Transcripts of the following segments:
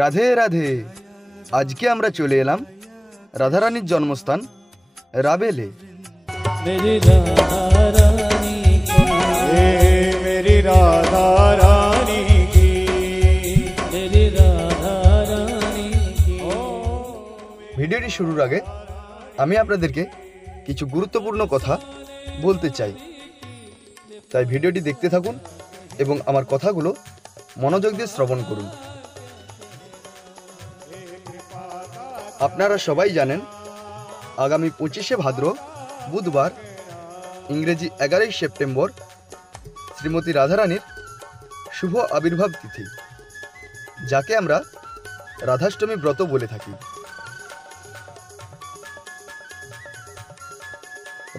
রাধে রাধে। আজকে আমরা চলে এলাম রাধারানীর জন্মস্থান রাবেলে। मेरी राधा रानी की, मेरी राधा रानी की, मेरी राधा रानी की। ভিডিওটি শুরুর আগে আমি আপনাদেরকে কিছু গুরুত্বপূর্ণ কথা বলতে চাই, তাই ভিডিওটি দেখতে থাকুন এবং আমার কথাগুলো মনোযোগ দিয়ে শ্রবণ করুন। আপনারা সবাই জানেন আগামী 25শে ভাদ্র বুধবার ইংরেজি 11ই সেপ্টেম্বর শ্রীমতী রাধারানীর শুভ আবির্ভাব তিথি, যাকে আমরা রাধাষ্টমী ব্রত বলে থাকি।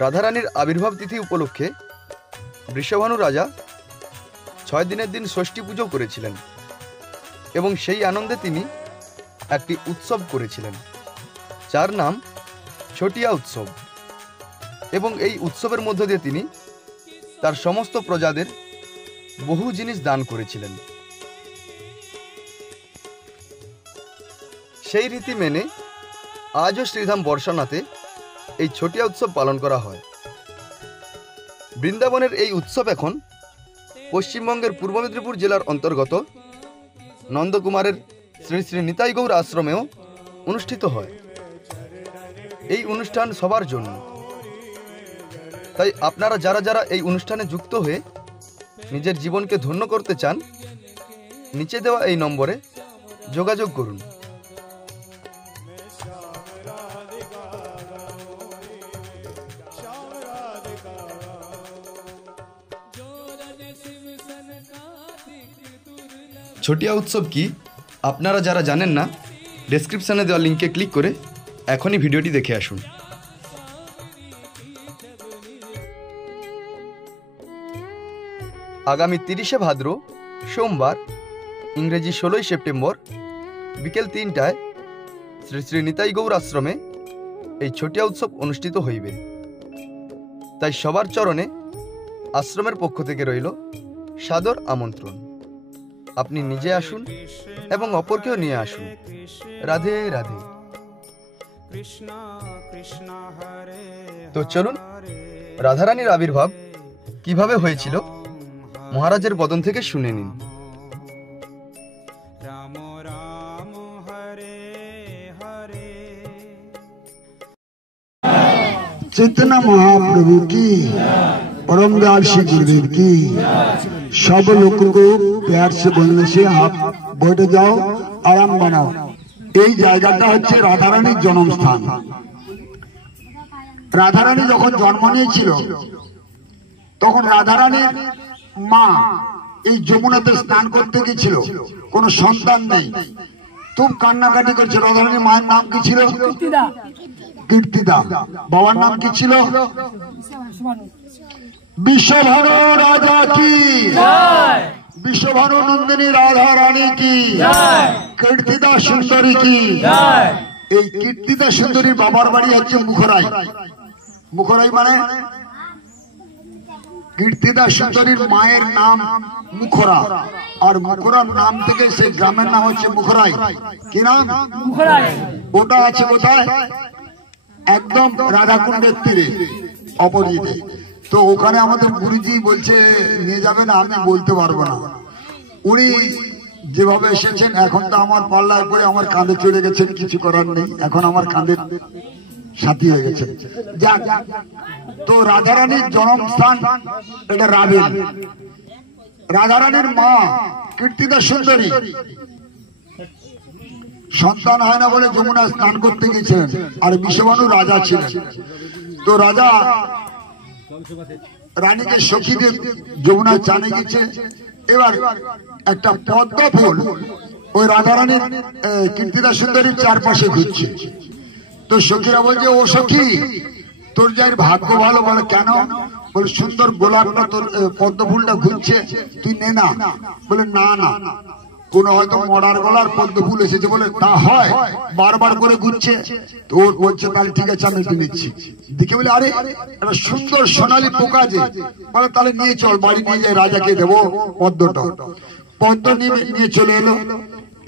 রাধারানীর আবির্ভাব তিথি উপলক্ষে বৃষভানু রাজা 6 দিনের দিন ষষ্ঠী পুজো করেছিলেন এবং সেই আনন্দে তিনি একটি উৎসব করেছিলেন যার নাম ছটিয়া উৎসব, এবং এই উৎসবের মধ্য দিয়ে তিনি তার সমস্ত প্রজাদের বহু জিনিস দান করেছিলেন। সেই রীতি মেনে আজও শ্রীধাম বর্ষানাথে এই ছটিয়া উৎসব পালন করা হয়। বৃন্দাবনের এই উৎসব এখন পশ্চিমবঙ্গের পূর্ব মেদিনীপুর জেলার অন্তর্গত নন্দকুমারের শ্রী শ্রী নিতাই গৌর আশ্রমেও অনুষ্ঠিত হয়। এই অনুষ্ঠান সবার জন্য, তাই আপনারা যারা যারা এই অনুষ্ঠানে যুক্ত হয়ে নিজের জীবনকে ধন্য করতে চান, নিচে দেওয়া এই নম্বরে যোগাযোগ করুন। ছটিয়া উৎসব কি আপনারা যারা জানেন না, ডেসক্রিপশনে দেওয়া লিঙ্কে ক্লিক করে এখনই ভিডিওটি দেখে আসুন। আগামী 30শে ভাদ্র সোমবার ইংরেজি 16ই সেপ্টেম্বর বিকেল 3টায় শ্রী শ্রী নিতাই গৌর আশ্রমে এই ছটিয়া উৎসব অনুষ্ঠিত হইবে। তাই সবার চরণে আশ্রমের পক্ষ থেকে রইল সাদর আমন্ত্রণ। আপনি নিজে আসুন এবং অপরকেও নিয়ে আসুন। রাধে রাধে। তো চলুন রাধারানীর আবির্ভাব কিভাবে হয়েছিল মহারাজের বদন থেকে শুনে নিন। चैतन्य महाप्रभु की, परम दयाल श्री गुरुदेव की। सब लोगों को प्यार से बोलने से आप बैठ जाओ, आराम बनाओ। এই জায়গাটা হচ্ছে রাধারানীর জন্মস্থান। রাধারানী যখন জন্ম নিয়েছিল তখন রাধারানীর মা এই যমুনাতে স্নান করতে গিয়েছিল, কোনো সন্তান নেই, খুব কান্নাকাটি করছে। রাধারানীর মায়ের নাম কি ছিল? কীর্তিদা। বাবার নাম কি ছিল? বিশ্বভানু রাজা কি, বিশ্বভানু নন্দিনী রাধা রানী কি, কীর্তিদা সুন্দরী কি। এই কীর্তিদা সুন্দরীর বাবার বাড়ি হচ্ছে মুখরাই। মুখরাই মানে কীর্তিদা সুন্দরীর মায়ের নাম মুখরা, আর মুখরার নাম থেকে সেই গ্রামের নাম হচ্ছে মুখরাই। কি নাম? মুখরাই। ওটা আছে কোথায়? একদম রাধাকুণ্ডের তীরে, অপরিচিতে। তো ওখানে আমাদের গুরুজি বলছে নিয়ে যাবে না, আমি বলতে পারবো না। উনি যেভাবে এসেছেন, এখন তো আমার পাল্লায় পরে আমার কাঁধে চড়ে গেছেন, কিছু করার নেই, এখন আমার কাঁধের সাথী হয়ে গেছে। যাক, তো রাধারানীর জন্মস্থান এটা রাবেল। রাধারানীর মা কীর্তিদা সুন্দরী সন্তান হয় না বলে যমুনা স্নান করতে গেছিলেন, আর বিশ্বভানু রাজা ছিলেন। তো রাজা রানীকে সখী দিয়ে যমুনা চানে গেছে। এবার একটা পদ্ম ফুল ওই রাধারানীর কীর্তিদা সুন্দরীর চারপাশে ঘুরছে। তো সখীরা বলছে, ও সখী, তোর যাই ভাগ্য ভালো। বলে কেন? বলে সুন্দর গোলাপটা তোর পদ্ম ফুলটা ঘুরছে, তুই নে না। বলে না না, কোন হয়তো মরার গলার পদ্ম ফুল এসেছে। বলে তা হয়, বারবার করে ঘুরছে। তো ওর বলছে তাহলে ঠিক আছে, আমি নিচ্ছি। দেখে বলে আরে একটা সুন্দর সোনালী পোকা যে, বলে তাহলে নিয়ে চল, বাড়ি নিয়ে যাই, রাজাকে দেবো পদ্মটা। পদ্ম নিয়ে চলে এলো।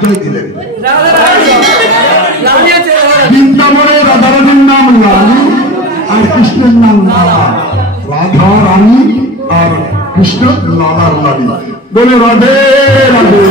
পরিচয় দিলেন। বৃন্দাবনে রাধারানীর নাম রানী আর কৃষ্ণের নাম লালা। রাধা রানী আর কৃষ্ণ লালার রানী। বলে রাধে রাধে।